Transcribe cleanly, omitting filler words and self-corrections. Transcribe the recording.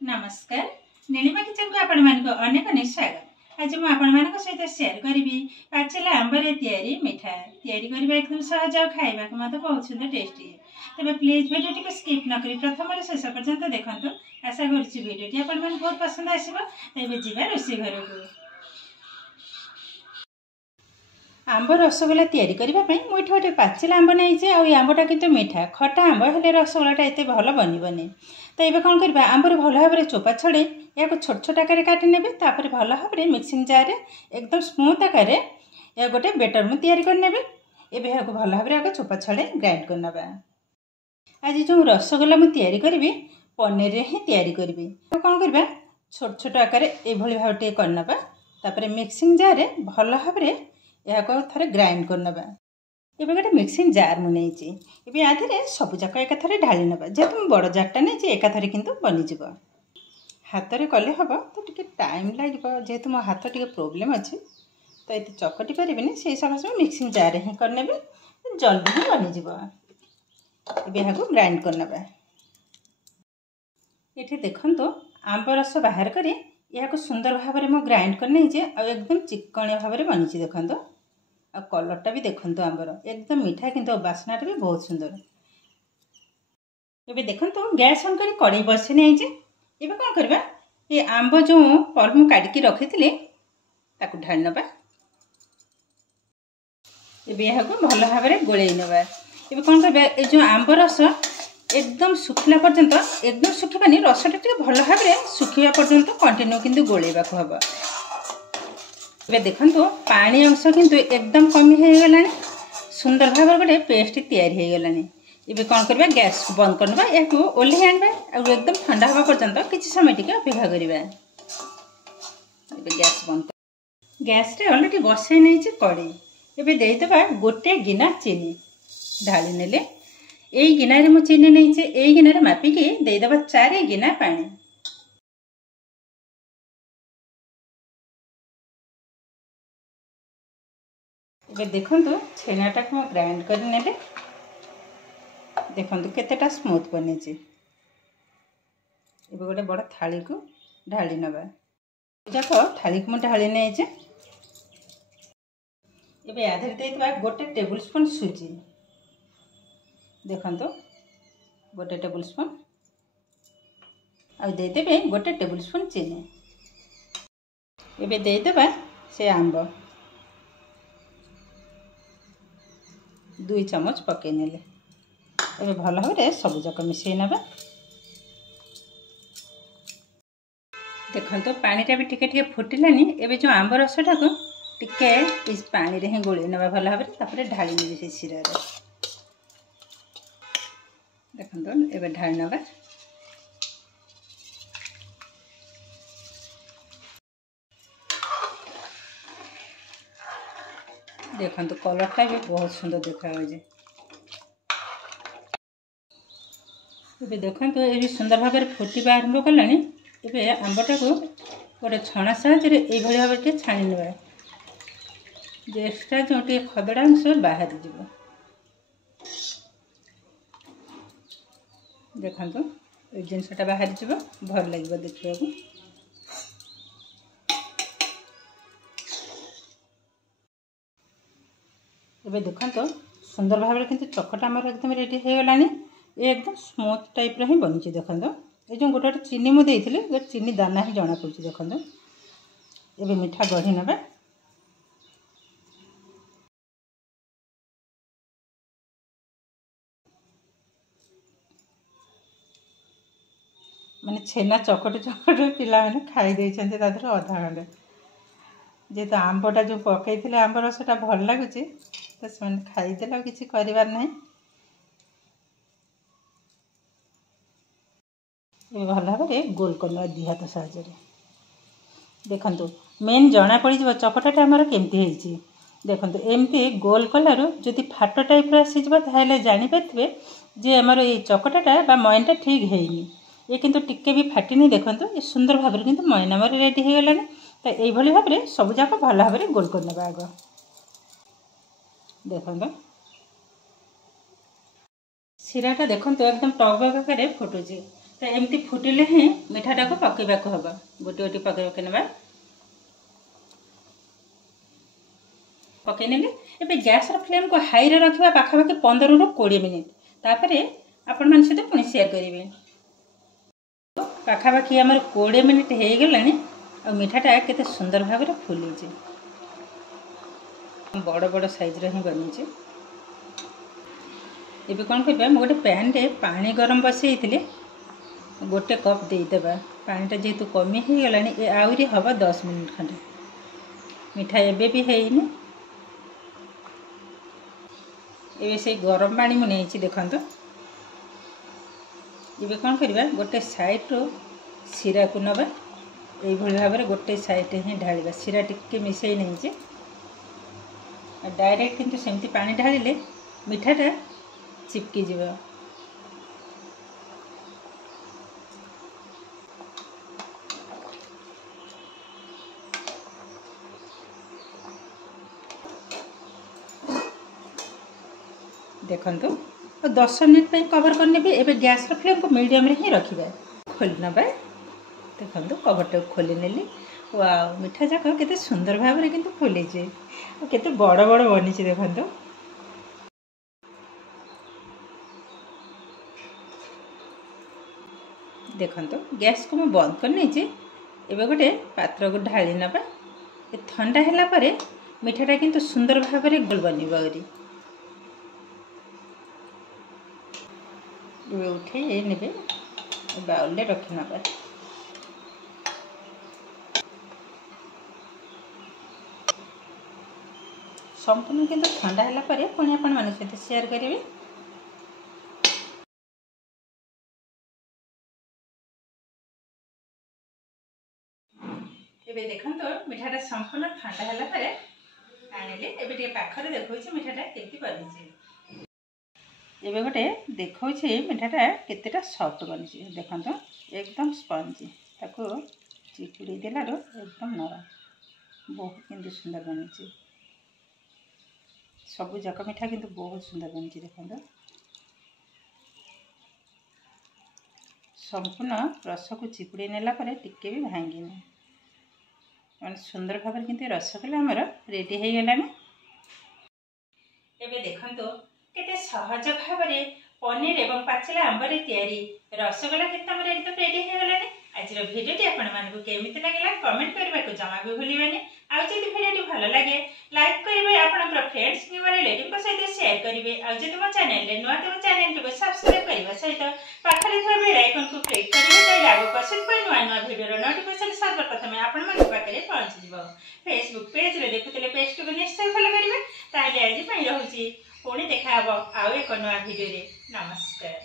नमस्कार नीलिमा किचन को आपण मानको अनेक स्वागत। आज मु आपण मानको सहित शेयर करिवि पाचेला आंबरे तयारी मिठा तयारी करबा एकदम सहज और खाइबा को मते बहुत सुंदर टेस्टी। तबे प्लीज वीडियो को स्किप न करी प्रथम रे शेष पर्यंत देखंतु। आशा करछि वीडियो आपण माने बहुत पसंद आसीबो। तबे जिबा रोसी घर को आंब रसगोला तैयारी करने मुझे गोटे पाचिला आंब नहीं आई आंबटा कितु मीठा खटा आंब हेल्ले रसगोलाटा एत भल बनबनी। तो ये कौन करवा आंबर भल भाव में चोपा छड़े या छोट छोट आकार काटि ने भल भाव में मिक्सिंग जार एकदम स्मूथ आकार या गोटे बेटर में तैयारी करने ये भल भाव में चोपा छड़े ग्राइंड करना। आज जो रसगोला मुझे तैयारी करी पनीर रे ही तैयारी करी कौन करवा छोट छोट आकार ये भाव टे करना तापर मिक्सिंग जार भल भाव में यह थे ग्राइंड करना। ये गोटे मिक्सिंग जार मुझे यादे सबूक एक थे ढाली ना जेहेतु बड़ जारटा नहीं एकाथरे किंतु बनीज हाथ में कले हम तो टी टाइम लगे जेहेतु मो हाथ टी प्रोब्लेम अच्छी तो ये चकटी पारे से सकाश मिक्सिंग जार ही करने जल्दी ही बनीज। ये ग्राइंड करना ये देखो आंब रस बाहर कर सुंदर भाव में ग्राइंड करने एकदम चिकणिया भाव में बनी देखो आ कलरटा भी देखो आंबर एकदम मीठा किंतु बास्नाटा भी बहुत सुंदर। ये देखो गैस ऑन कर कड़े बसई नहीं ये कौन करवा ये आंब जो पल्प काटिकी रखी थी ढाल नवा। ये भल भाव में गोल नवा। ये कौन करवा ये जो आंब रस एकदम सुखला पर्यंत एकदम सुखिबानी रसटा टे भल भाव में सुखा पर्यंत कंटिन्यू किंतु गोलेबा को हम। ये देखो पानी अंश किंतु एकदम कमी हो गला सुंदर भाव गोटे पेस्ट तैयारी हो गला। ये कौन करवा गैस बंद करना या ओल्हे आनवा एकदम ठंडा हवा पर्यंत किसी समय टी अपेक्षा करवा। गैस बंद गैस रे अलरेडी बसई नहीं कड़े ये देदेबा गोटे गिना चीनी ढाली नेले यही गिनारे मु चीनी नहीं यही गिनारे मापिकी देदेबा 4 गिना पानी। ये देखो छेनाटा को ग्राइंड कर नेले देखो केतेटा स्मूथ बनी। ये गोटे बड़ थाली को ढाली नवा जाक थाली को ढाली नहीं ये आधे देवा गोटे टेबुल स्पून सुजी देखो गोटे टेबुल स्पून आदेदे गोटे टेबुल स्पून चीनी ये देदेबा से आंब 2 चम्मच पकई नेले ये भल भाव में सबूक मिसई ना देखो पानीटा भी टिके फुटिलानी। एबे जो आंब रसटा को टिके इस पानी रे ही गोली नवा भल भाव में ढाली नेबी से सिरा देखो ये ढाली नवा। देखो कलरटा भी बहुत सुंदर देखा ये देखो ये सुंदर भाव में फुटवा आरंभ कला। ये आंबटा को गोटे छणा साहाय्य ये भाव में छाणी ना एक्सट्रा जो खदड़ा अंश बाहर जीव। देखो ये जिनसटा बाहर जीव भल लगे देखा। ये देखो सुंदर भाव में किंतु चकटा आमर एकदम रेडी हो गला ये एकदम स्मूथ टाइप रे ही बनी। देखो ये जो गोटे चीनी मुझे गोटे चीनी दाना ही जना पड़ी। देखो ये मीठा गढ़ी ना माने छेना चकट चकट पिला मैंने खाई देते अधा खंडे जेहेतु आंबटा जो पकई आंब रसटा भल लगुच तो से खाईदे किसी करार ना। ये भल भाव में गोल करना 2 हाथ साहाय्य देखो मेन जना पड़ चकटाटा आमर केमती देखो एमती गोल कलर जदि फाट टाइप आसीजे जानीपारे जे आमर ये चकटाटा बा मयनटा ठीक है ये किंतु टिके भी फाटिनी। देखो ये सुंदर भाव में किंतु मयन आमर रेडी हो गलानी। तो यही भाव में सबूक भल भाव में गोल करना आग देखो सिराटा देखो एकदम टक आकार फुटुची तो एमती फुटिले ही मिठाटा को पकेबा को हबो गोटे गोटे पके नेबा पके नेले एबे गैस रो फ्लेम को हाई रे रखिबा पाखापाखि 15 रु 20 मिनिट तापरे आपण मन सहित पुणी शेयर करिवे पाखापाखि हमर 20 मिनिट हे गेलानी आ मिठाटा केते सुंदर भाव रे फुली जे बड़ बड़ साइज रे ही बनी जे एबे कोन करबा म गोटे पैन रे पानी गरम बसैइतिले गोटे कप दे देबा पानीटा जेतु कमी हे गेलानी ए आउरी हबा 10 मिनिट खंडे मिठा एबे भी हेइनी एबे से गरम पानी मु नेछि देखंतो एबे कोन करबा गोटे साइड रो सिरा को नबा एई भली भाबरे गोटे साइड ही ढालिबा सिरा टिके मिसई नै जे डायरेक्ट किंतु सेमती पानी ढालिले मिठाटा चिपकी जिवो देखंतु 10 मिनिट पे कवर करने भी एबे गैस रो फ्लेम को मीडियम रे ही रखिबा खोल नबा देखंतु कवर टा खोली नेली वाओ मिठा जाक केते सुंदर भाव रे किंतु फुले जे केते बड़ बड़ बनी छी देखंतु देखंतु गैस को मैं बंद करने जे एबे गोटे पात्र को ढाली नबा ए ठंडा हैला परे मिठाटा किंतु सुंदर भाव रे गोल बनिबा गरी उठे नेबे बाउल ले रखि नबा संपूर्ण किंतु ठंडा हैला परे पुणी आपण माने सहित शेयर करिवे एबे देखंतो मिठाटा संपूर्ण ठंडा हैला परे आनिले एबे टे पाखरे देखौ छी मिठाटा केति बनि छी एबे गोटे देखौ छी मिठाटा केतेटा सॉफ्ट बनि छी देखंतो एकदम स्पंजी ताको चिपुड़ी देला रो एकदम नरम बहुत किंतु सुंदर बनि छी सब जाक मिठा किंतु बहुत सुंदर बनि छी देखंतो संपूर्ण रस को चिपुड़ी नेला परे टिके भी भांगी नै मन सुंदर भाबर किंतु रसगोल्ला हमर रेडी हे गेलानी एबे देखंतो केते सहज भाबरे पनीर एवं पाचिला आंबरे तयारी रसगोल्ला केते हमर एकदम रेडी हे गेलानी आज रो वीडियो टी आपण मानकु केमिति लागला कमेंट करबा को जमा भी भूलिबानी आ जदि वीडियो टी भलो लागे लाइक करिवे आपन फ्रेंड्स कि रिलेटिव को सहित शेयर करिवे आ जदि मो चैनल ले नुआ तो चैनल को सब्सक्राइब करबा सहित पाखरे थवा बेल आइकन को क्लिक करिवे ताइ लागो पसंद पर नुआ नुआ वीडियो रो नोटिफिकेशन सर्वप्रथम आपन मन पाखरे पहुंच जिवो फेसबुक पेज रे देखुतले पेज को निश्चय फॉलो करिवे ताले आज पई रहउची पुणी देखा हबो आउ एक नुआ वीडियो रे नमस्कार।